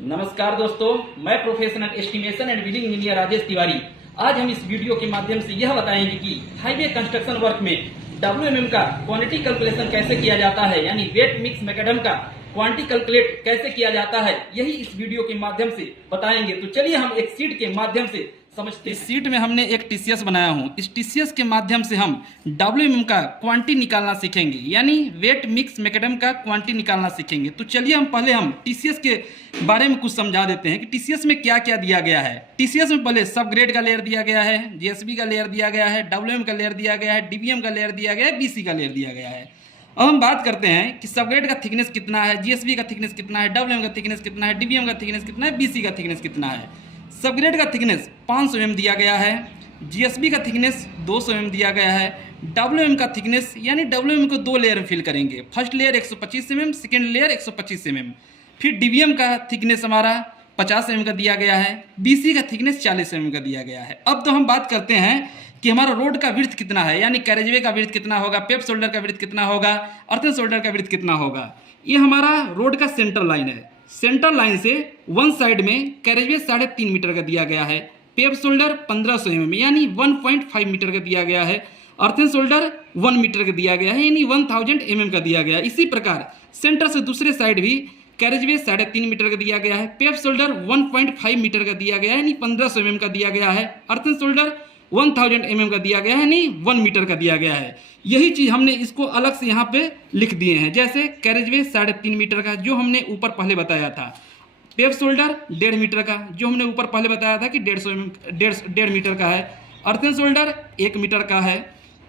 नमस्कार दोस्तों, मैं professional estimation and building engineer Rajesh Tiwari. आज हम इस वीडियो के माध्यम से यह बताएंगे कि हाईवे कंस्ट्रक्शन वर्क में WMM का क्वांटिटी कैलकुलेशन कैसे किया जाता है, यानी वेट मिक्स मैकेडम का क्वांटिटी कैलकुलेट कैसे किया जाता है, यही इस वीडियो के माध्यम से बताएंगे। तो चलिए हम एक शीट के माध्यम से समझते हैं। इस शीट में हमने एक टीसीएस बनाया हूँ। इस टीसीएस के माध्यम से हम WMM का क्वांटिटी निकालना सीखेंगे, यानी वेट मिक्स मैकेडम का क्वांटिटी निकालना सीखेंगे। तो चलिए हम टीसीएस के बारे में कुछ समझा देते हैं कि टीसीएस में क्या क्या दिया गया है। टीसीएस में पहले सब ग्रेड का लेयर दिया गया है, जीएसबी का लेयर दिया गया है, WM का लेयर दिया गया है, DBM का लेयर दिया गया है, BC का लेयर दिया गया है। अब हम बात करते हैं कि सबग्रेड का थिकनेस कितना है, जीएसबी का थिकनेस कितना है, WM का थिकनेस कितना है, DBM का थिकनेस कितना है, BC का थिकनेस कितना है। सबग्रेड का थिकनेस 500 mm दिया गया है, जीएसबी का थिकनेस 200 mm दिया गया है, WM का थिकनेस यानी WM को दो लेयर में फिल करेंगे। First layer 125 mm, second layer 125 mm। फिर DBM का थिकनेस हमारा 50 mm का दिया गया है, BC का थिकनेस 40 mm का दिया गया है। अब तो हम बात करते हैं कि हमारा रोड का विड्थ कितना है, यानी कैरेजवे का विड्थ कितना होगा, पेप शोल्डर का विड्थ कितना होगा, अर्थन शोल्डर का विड्थ कितना होगा। ये हमारा रोड का सेंटर लाइन है। सेंटर लाइन से वन साइड में कैरेजवे 3.5 मीटर का दिया गया है, पेप शोल्डर 1500 mm यानी 1.5 मीटर का दिया गया है, अर्थन शोल्डर 1 मीटर का दिया गया है यानी 1000 mm का दिया गया है। इसी प्रकार सेंटर से दूसरे साइड भी कैरेजवे 3.5 मीटर का दिया गया है, पेप शोल्डर 1.5 मीटर का दिया गया है यानी 1500 mm का दिया गया है, अर्थन शोल्डर 1000 mm का दिया गया है यानी 1 मीटर का दिया गया है। यही चीज़ हमने इसको अलग से यहाँ पे लिख दिए हैं, जैसे कैरेजवे 3.5 मीटर का जो हमने ऊपर पहले बताया था, पेप शोल्डर 1.5 मीटर का जो हमने ऊपर पहले बताया था कि 1.5 मीटर का है, अर्थन शोल्डर 1 मीटर का है।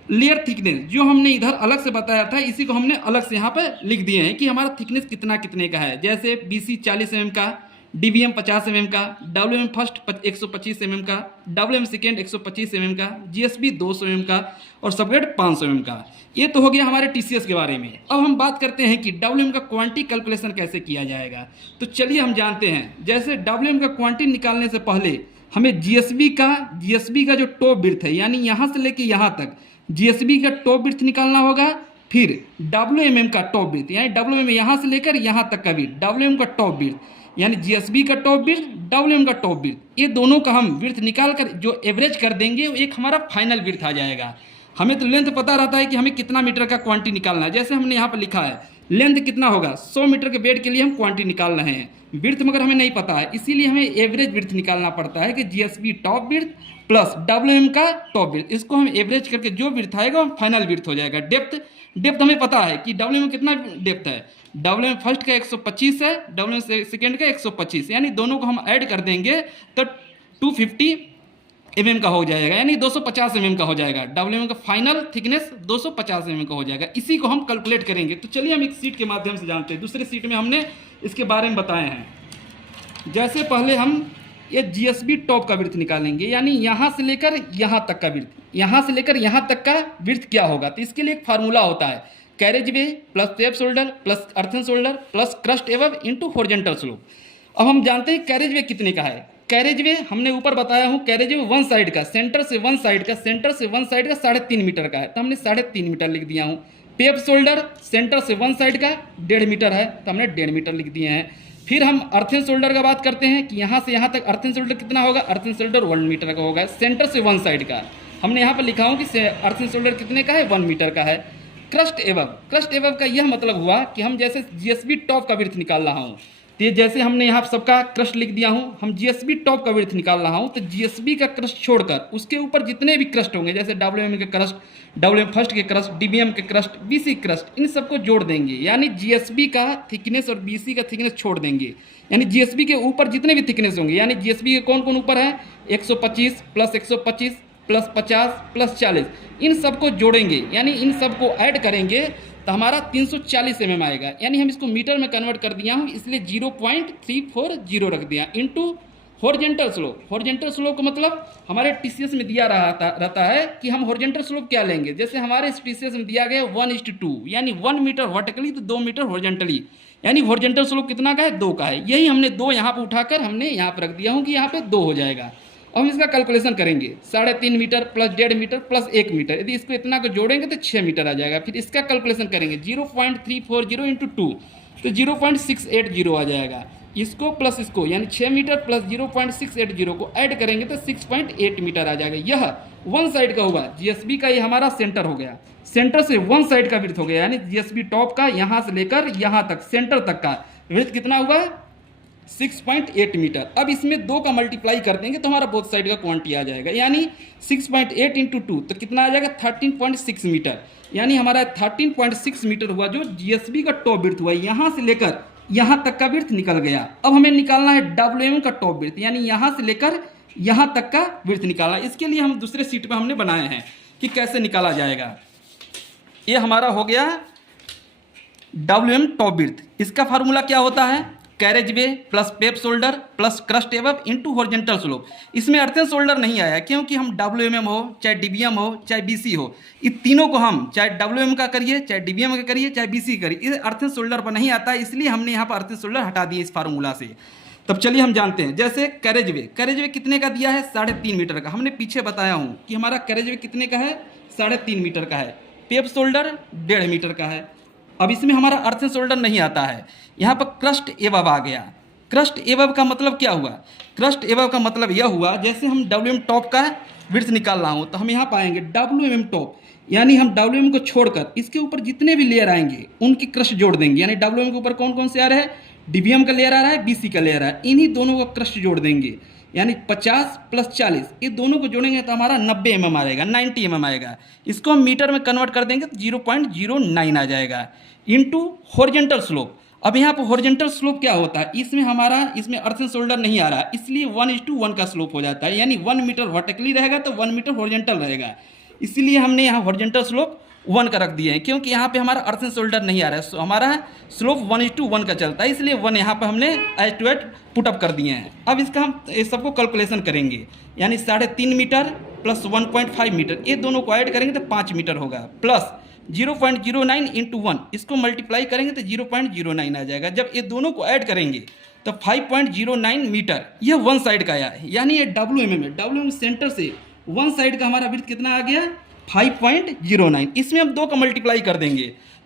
लेयर थिकनेस जो हमने इधर अलग से बताया था, इसी को हमने अलग से यहाँ पर लिख दिए हैं कि हमारा थिकनेस कितने का है। जैसे BC 40 mm का, DBM 50 mm का, WM फर्स्ट 125 mm का, WM सेकेंड 125 mm का, GSB 200 mm का और सबग्रेड 500 mm का। ये तो हो गया हमारे TCS के बारे में। अब हम बात करते हैं कि WM का क्वांटिटी कैलकुलेशन कैसे किया जाएगा। तो चलिए हम जानते हैं। जैसे WM का क्वांटिटी निकालने से पहले हमें GSB का जो टॉप बिर्थ है, यानी यहाँ से लेके यहाँ तक GSB का टॉप बिर्थ निकालना होगा। फिर WMM का टॉप बिर्थ यानी WM यहाँ से लेकर यहाँ तक का बिर्थ, WM का टॉप बिर्थ यानी GSB का टॉप बिर्थ, WM का टॉप बिर्थ, ये दोनों का हम बिर्थ निकाल कर जो एवरेज कर देंगे वो एक हमारा फाइनल बिर्थ आ जाएगा। हमें तो लेंथ पता रहता है कि हमें कितना मीटर का क्वांटिटी निकालना है। जैसे हमने यहाँ पर लिखा है लेंथ कितना होगा, 100 मीटर के बेड के लिए हम क्वांटिटी निकाल रहे हैं। बिर्थ मगर हमें नहीं पता है, इसीलिए हमें एवरेज बिर्थ निकालना पड़ता है कि GSB टॉप बिर्थ प्लस WM का टॉप बिर्थ, इसको हम एवरेज करके जो बिर्थ आएगा वो फाइनल बिर्थ हो जाएगा। डेप्थ हमें पता है कि WM में कितना डेप्थ है, WM फर्स्ट का 125 है, WM सेकेंड का 125, यानी दोनों को हम ऐड कर देंगे तो 250 mm का हो जाएगा, यानी 250 mm का हो जाएगा। WM का फाइनल थिकनेस 250 mm का हो जाएगा। इसी को हम कैलकुलेट करेंगे। तो चलिए हम एक सीट के माध्यम से जानते हैं। दूसरे सीट में हमने इसके बारे में बताए हैं। जैसे पहले हम ये GSB टॉप का विड्थ निकालेंगे, यानी यहाँ से लेकर यहाँ तक का विड्थ, यहाँ से लेकर यहाँ तक का विड्थ क्या होगा। तो इसके लिए एक फार्मूला होता है, carriageway plus paved shoulder plus earthen shoulder plus crust above into horizontal slope. अब हम जानते हैं कैरेजवे कितने का है। कैरेजवे हमने ऊपर बताया हूँ, कैरेजवे वन साइड का, सेंटर से वन साइड का 3.5 मीटर का है, तो हमने 3.5 मीटर लिख दिया हूँ। पेप शोल्डर सेंटर से वन साइड का 1.5 मीटर है, तो हमने 1.5 मीटर लिख दिए हैं। फिर हम अर्थन शोल्डर का बात करते हैं कि यहाँ से यहाँ तक अर्थन शोल्डर कितना होगा, अर्थन शोल्डर 1 मीटर का होगा, सेंटर से वन साइड का। हमने यहाँ पर लिखा हूँ कि अर्थन शोल्डर कितने का है, 1 मीटर का है। क्रस्ट एबव का यह मतलब हुआ कि हम जैसे GSB टॉप का विड्थ निकाल रहा हूँ, तो जैसे हमने यहाँ सबका क्रस्ट लिख दिया हूँ, हम GSB टॉप का विड्थ निकाल रहा हूँ, तो GSB का क्रस्ट छोड़कर उसके ऊपर जितने भी क्रस्ट होंगे, जैसे WM के क्रस्ट, WM फर्स्ट के क्रस्ट, DBM के क्रस्ट, BC क्रस्ट, इन सबको जोड़ देंगे। यानी GSB का थिकनेस और BC का थिकनेस छोड़ देंगे, यानी GSB के ऊपर जितने भी थिकनेस होंगे, यानी GSB के कौन कौन ऊपर है, 125 प्लस 125 प्लस 50 प्लस 40, इन सबको जोड़ेंगे, यानी इन सबको ऐड करेंगे तो हमारा 340 mm आएगा। यानी हम इसको मीटर में कन्वर्ट कर दिया हूँ, इसलिए 0.340 रख दिया into horizontal slope. Horizontal slope का मतलब हमारे TCS में दिया रहता है कि हम हॉरिजॉन्टल स्लोप क्या लेंगे। जैसे हमारे इस TCS में दिया गया 1:2, यानी 1 मीटर वर्टिकली तो 2 मीटर हॉरिजॉन्टली, यानी हॉरिजॉन्टल स्लोप कितना का है, 2 का है। यही हमने 2 यहाँ पर उठाकर हमने यहाँ पर रख दिया हूँ कि यहाँ पे 2 हो जाएगा। अब हम इसका कैलकुलेशन करेंगे, 3.5 metre plus 1.5 metre plus 1 metre, यदि इसको इतना को जोड़ेंगे तो 6 मीटर आ जाएगा। फिर इसका कैलकुलेशन करेंगे 0.340 इंटू 2, तो 0.680 आ जाएगा। इसको प्लस इसको यानी 6 मीटर प्लस 0.680 को ऐड करेंगे तो 6.8 मीटर आ जाएगा। यह वन साइड का होगा। जीएसबी का ये हमारा सेंटर हो गया, सेंटर से वन साइड का विड्थ हो गया, यानी जीएसबी टॉप का यहाँ से लेकर यहाँ तक सेंटर तक का विड्थ कितना हुआ, 6.8 मीटर। अब इसमें 2 का मल्टीप्लाई कर देंगे तो हमारा बोथ साइड का क्वांटिटी आ जाएगा, यानी 6.8 इंटू 2 तो कितना आ जाएगा 13.6 मीटर। यानी हमारा 13.6 मीटर हुआ जो जीएसबी का टॉप विड्थ हुआ, यहाँ से लेकर यहाँ तक का विड्थ निकल गया। अब हमें निकालना है डब्ल्यूएम का टॉप विड्थ, यानी यहाँ से लेकर यहाँ तक का विड्थ निकालना। इसके लिए हम दूसरे सीट पे हमने बनाए हैं कि कैसे निकाला जाएगा। ये हमारा हो गया डब्ल्यूएम टॉप विड्थ। इसका फार्मूला क्या होता है, carriage way plus paved shoulder plus crust above into horizontal slope. इसमें अर्थन शोल्डर नहीं आया क्योंकि हम डब्ल्यूएमएम हो चाहे डीबीएम हो चाहे बीसी हो, इन तीनों को हम चाहे डब्ल्यूएम का करिए चाहे डीबीएम का करिए चाहे बीसी करिए, इस अर्थन शोल्डर पर नहीं आता है, इसलिए हमने यहाँ पर अर्थन शोल्डर हटा दिए इस फार्मूला से। तब चलिए हम जानते हैं, जैसे कैरेज वे कितने का दिया है 3.5 मीटर का। हमने पीछे बताया हूँ कि हमारा कैरेज वे कितने का है 3.5 मीटर का है। पेप शोल्डर 1.5 मीटर का है। अब इसमें हमारा अर्थन शोल्डर नहीं आता है, यहाँ पर क्रस्ट एबव आ गया। क्रस्ट एबव का मतलब क्या हुआ, क्रस्ट एबव का मतलब यह हुआ जैसे हम डब्ल्यूएम टॉप का विड्थ निकाल रहा हूँ तो हम यहाँ पाएंगे डब्ल्यूएम टॉप, यानी हम डब्ल्यूएम को छोड़कर इसके ऊपर जितने भी लेयर आएंगे उनकी क्रस्ट जोड़ देंगे। यानी डब्ल्यूएम के ऊपर कौन कौन से आ रहे हैं, डीबीएम का लेयर आ रहा है, बीसी का लेयर आ रहा है, इन्हीं दोनों को क्रस्ट जोड़ देंगे। यानी 50 प्लस 40 ये दोनों को जोड़ेंगे तो हमारा 90 mm आएगा, 90 mm आएगा। इसको हम मीटर में कन्वर्ट कर देंगे तो 0.09 आ जाएगा इंटू हॉरिजॉन्टल स्लोप। अब यहाँ पर हॉरिजॉन्टल स्लोप क्या होता है, इसमें अर्थन शोल्डर नहीं आ रहा है, इसलिए 1:1 का स्लोप हो जाता है। यानी 1 मीटर वर्टिकली रहेगा तो 1 मीटर हॉरिजॉन्टल रहेगा, इसलिए हमने यहाँ हॉरिजॉन्टल स्लोप 1 का रख दिए हैं क्योंकि यहाँ पे हमारा अर्थन शोल्डर नहीं आ रहा है। हमारा स्लोप 1:1 का चलता है, इसलिए 1 यहाँ पे हमने एज टू एज पुटअप कर दिए हैं। अब इसका हम इस सबको कैलकुलेशन करेंगे, यानी 3.5 मीटर प्लस 1.5 मीटर ये दोनों को ऐड करेंगे तो 5 मीटर होगा, प्लस 0.09 इंटू 1 इसको मल्टीप्लाई करेंगे तो 0.09 आ जाएगा। जब ये दोनों को ऐड करेंगे तो 5.09 मीटर यह वन साइड का आया है। यानी ये डब्ल्यूएम है, डब्ल्यूएम सेंटर से वन साइड का हमारा विड्थ कितना आ गया 5.09। इसमें हम 2 का मल्टीप्लाई कर देंगे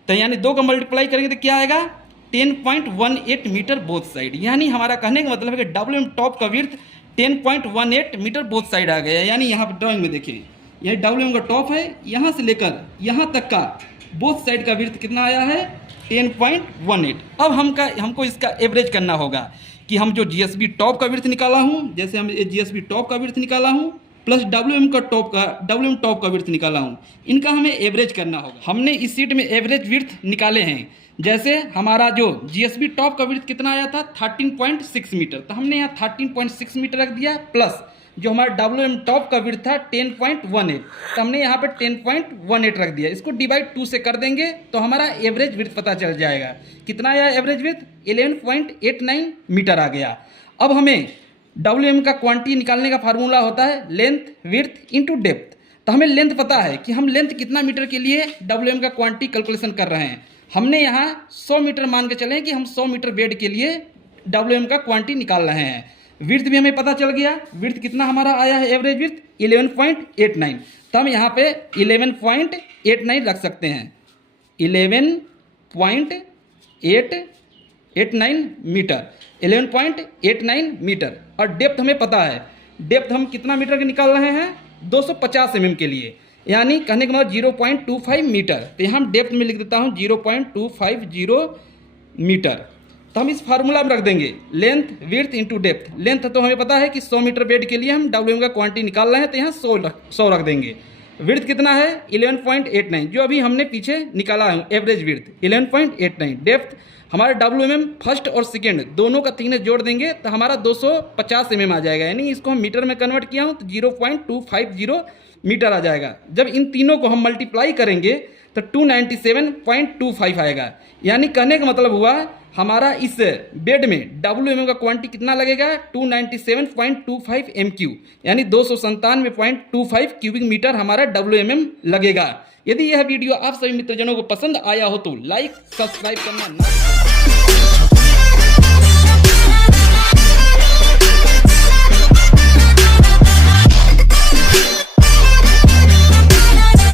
तो यानी 2 का मल्टीप्लाई करेंगे तो क्या आएगा 10.18 मीटर बोथ साइड। यानी हमारा कहने का मतलब है कि डब्ल्यूएम टॉप का विड्थ 10.18 मीटर बोथ साइड आ गया। यानी यहाँ पर ड्राइंग में देखिए यह डब्ल्यूएम का टॉप है, यहाँ से लेकर यहाँ तक का बोथ साइड का विड्थ कितना आया है 10.18। अब हमको इसका एवरेज करना होगा कि हम जो जीएसबी टॉप का विड्थ निकाला हूँ, जैसे हम जीएसबी टॉप का विड्थ निकाला हूँ प्लस डब्ल्यूएम टॉप का विड्थ निकाला हूँ, इनका हमें एवरेज करना होगा। हमने इस सीट में एवरेज विड्थ निकाले हैं। जैसे हमारा जो जीएसबी टॉप का विड्थ कितना आया था 13.6 मीटर, तो हमने यहाँ 13.6 मीटर रख दिया, प्लस जो हमारा डब्ल्यूएम टॉप का विड्थ था 10.18 तो हमने यहाँ पर 10.18 रख दिया। इसको डिवाइड 2 से कर देंगे तो हमारा एवरेज विड्थ पता चल जाएगा। कितना आया एवरेज विड्थ 11.89 मीटर आ गया। अब हमें डब्ल्यूएम का क्वांटिटी निकालने का फार्मूला होता है लेंथ विड्थ इंटू डेप्थ। तो हमें लेंथ पता है कि हम लेंथ कितना मीटर के लिए डब्ल्यूएम का क्वांटिटी कैलकुलेशन कर रहे हैं। हमने यहाँ 100 मीटर मान के चलें कि हम 100 मीटर बेड के लिए डब्ल्यूएम का क्वांटिटी निकाल रहे हैं। विड्थ भी हमें पता चल गया, विड्थ कितना हमारा आया है एवरेज विड्थ 11.89। तो हम यहाँ पे 11.89 रख सकते हैं, 11.89 मीटर, 11.89 मीटर। और डेप्थ हमें पता है, डेप्थ हम कितना मीटर के निकाल रहे हैं 250 mm के लिए, यानी कहने का मतलब 0.25 मीटर। तो यहाँ हम डेप्थ में लिख देता हूँ 0.250 मीटर। तो हम इस फार्मूला में रख देंगे length width into depth. Length तो हमें पता है कि 100 मीटर बेड के लिए हम डब्ल्यूएम का क्वांटिटी निकाल रहे हैं, तो यहाँ 100 रख देंगे। विड्थ कितना है 11.89 जो अभी हमने पीछे निकाला है एवरेज विड्थ 11.89। डेप्थ हमारा डब्ल्यूएम फर्स्ट और सेकेंड दोनों का थिकनेस जोड़ देंगे तो हमारा 250 mm आ जाएगा। यानी इसको हम मीटर में कन्वर्ट किया हूँ तो 0.250 मीटर आ जाएगा। जब इन तीनों को हम मल्टीप्लाई करेंगे तो 297.25 आएगा। यानी कहने का मतलब हुआ हमारा इस बेड में डब्ल्यूएम का क्वांटिटी कितना लगेगा 297.25 MQ, यानी 297.25 क्यूबिक मीटर हमारा डब्ल्यूएम लगेगा। यदि यह वीडियो आप सभी मित्रजनों को पसंद आया हो तो लाइक सब्सक्राइब करना ना